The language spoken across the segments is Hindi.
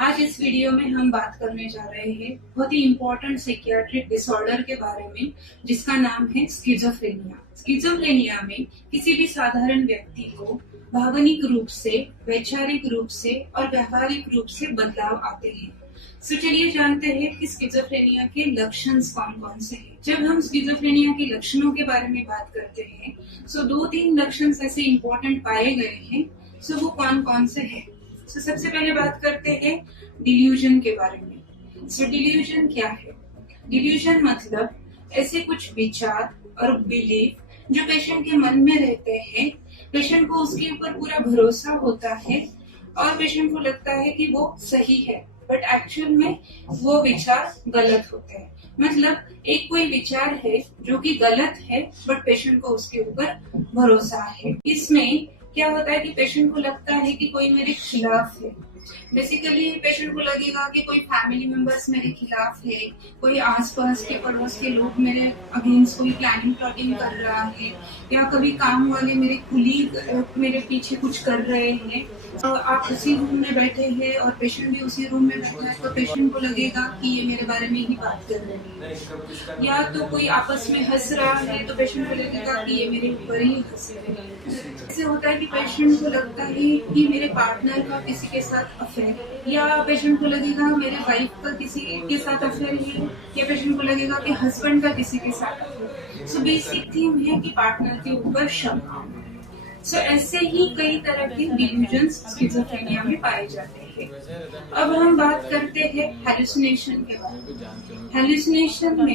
आज इस वीडियो में हम बात करने जा रहे हैं बहुत ही इम्पोर्टेंट साइकियाट्रिक डिसऑर्डर के बारे में, जिसका नाम है स्किज़ोफ्रेनिया। स्किज़ोफ्रेनिया में किसी भी साधारण व्यक्ति को भावनिक रूप से, वैचारिक रूप से और व्यवहारिक रूप से बदलाव आते हैं। चलिए जानते हैं कि स्किज़ोफ्रेनिया के लक्षण कौन कौन से हैं। जब हम स्किज़ोफ्रेनिया के लक्षणों के बारे में बात करते हैं, दो तीन लक्षण ऐसे इम्पोर्टेंट पाए गए हैं। वो कौन कौन से हैं? सबसे पहले बात करते हैं डिल्यूजन के बारे में। डिल्यूजन क्या है? डिल्यूजन मतलब ऐसे कुछ विचार और बिलीफ जो पेशेंट के मन में रहते हैं। पेशेंट को उसके ऊपर पूरा भरोसा होता है और पेशेंट को लगता है कि वो सही है, बट एक्चुअल में वो विचार गलत होते हैं। मतलब एक कोई विचार है जो कि गलत है, बट पेशेंट को उसके ऊपर भरोसा है। इसमें क्या होता है कि पेशेंट को लगता है कि कोई मेरे खिलाफ है। बेसिकली पेशेंट को लगेगा कि कोई फैमिली मेंबर्स मेरे खिलाफ है, कोई आसपास के पड़ोस के लोग मेरे अगेंस्ट कोई प्लानिंग प्लॉटिंग कर रहा है, या कभी काम वाले मेरे कुलीग मेरे पीछे कुछ कर रहे हैं। तो आप उसी रूम में बैठे हैं और पेशेंट भी उसी रूम में बैठा है, तो पेशेंट को लगेगा कि ये मेरे बारे में ही बात कर रहे हैं। या तो कोई आपस में हंस रहा है तो पेशेंट को लगेगा कि ये मेरे ऊपर ही हंस रहे हैं। ऐसे होता है कि पेशेंट को लगता है कि मेरे पार्टनर का किसी के साथ अफेयर, या पेशेंट को लगेगा मेरे वाइफ का किसी के साथ अफेयर है, या पेशेंट को लगेगा कि हस्बैंड का किसी के साथ अफेयर। बेसिक थीम है कि पार्टनर के ऊपर शक। ऐसे ही कई तरह के डिल्यूजन्स स्किज़ोफ्रेनिया में पाए जाते हैं। अब हम बात करते हैं हैलुसिनेशन के बारे में। हैलुसिनेशन में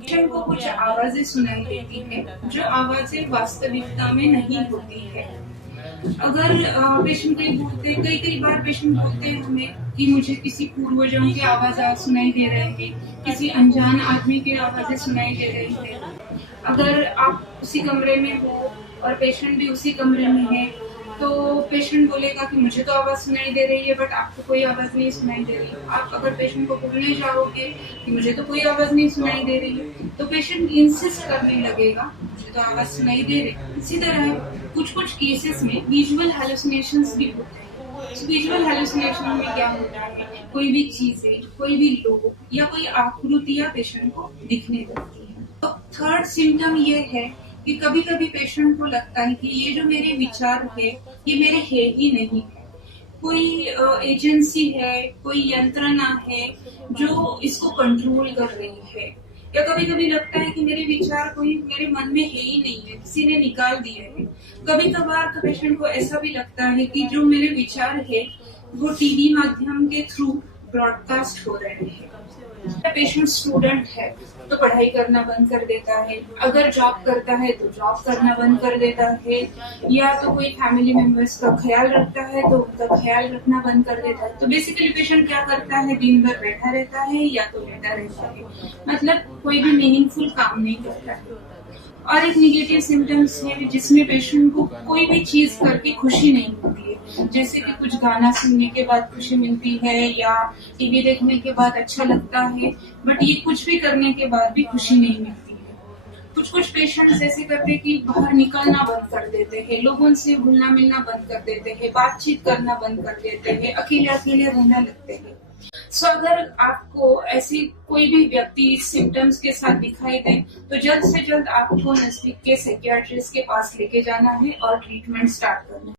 पेशेंट को कुछ आवाजें सुनाई देती है जो आवाजें वास्तविकता में नहीं होती है। अगर पेशेंट कई बार पेशेंट बोलते हैं हमें कि मुझे किसी पूर्वजों की आवाज सुनाई दे रही है, किसी अनजान आदमी की आवाजें सुनाई दे रही है। अगर आप उसी कमरे में हो और पेशेंट भी उसी कमरे में है, तो पेशेंट बोलेगा कि मुझे तो आवाज सुनाई दे रही है, बट आपको कोई आवाज नहीं सुनाई दे रही। आप अगर पेशेंट को बोलने जाओगे कि मुझे तो कोई आवाज नहीं सुनाई दे रही है, तो पेशेंट इंसिस्ट करने लगेगा मुझे तो आवाज सुनाई दे रही। इसी तरह कुछ केसेस में विजुअल हैलुसिनेशंस भी होते हैं। विजुअल हैलुसिनेशन में क्या होता है, कोई भी चीजें, कोई भी लोग या कोई आकृतियां पेशेंट को दिखने लगती है। तो थर्ड सिम्टम ये है कि कभी कभी पेशेंट को लगता है कि ये जो मेरे विचार है ये मेरे है ही नहीं है। कोई एजेंसी है, कोई यंत्रणा है जो इसको कंट्रोल कर रही है। या कभी कभी लगता है कि मेरे विचार कोई मेरे मन में है ही नहीं है, किसी ने निकाल दिए हैं। कभी कभार तो पेशेंट को ऐसा भी लगता है कि जो मेरे विचार है वो टीवी माध्यम के थ्रू ब्रॉडकास्ट हो रहे हैं। पेशेंट स्टूडेंट है तो पढ़ाई करना बंद कर देता है, अगर जॉब करता है तो जॉब करना बंद कर देता है, या तो कोई फैमिली मेंबर्स का ख्याल रखता है तो उनका ख्याल रखना बंद कर देता है। तो बेसिकली पेशेंट क्या करता है, दिन भर बैठा रहता है या तो लेटा रहता है, मतलब कोई भी मीनिंगफुल काम नहीं करता है। और एक निगेटिव सिम्टम्स है जिसमें पेशेंट को कोई भी चीज करके खुशी नहीं होती है। जैसे कि कुछ गाना सुनने के बाद खुशी मिलती है, या टीवी देखने के बाद अच्छा लगता है, बट ये कुछ भी करने के बाद भी खुशी नहीं मिलती है। कुछ पेशेंट्स ऐसे करते हैं कि बाहर निकलना बंद कर देते हैं, लोगों से घुलना मिलना बंद कर देते हैं, बातचीत करना बंद कर देते हैं, अकेले रहने लगते हैं। अगर आपको ऐसी कोई भी व्यक्ति इस सिम्टम्स के साथ दिखाई दे, तो जल्द से जल्द आपको नजदीक के साइकियाट्रिस्ट के पास लेके जाना है और ट्रीटमेंट स्टार्ट करना है।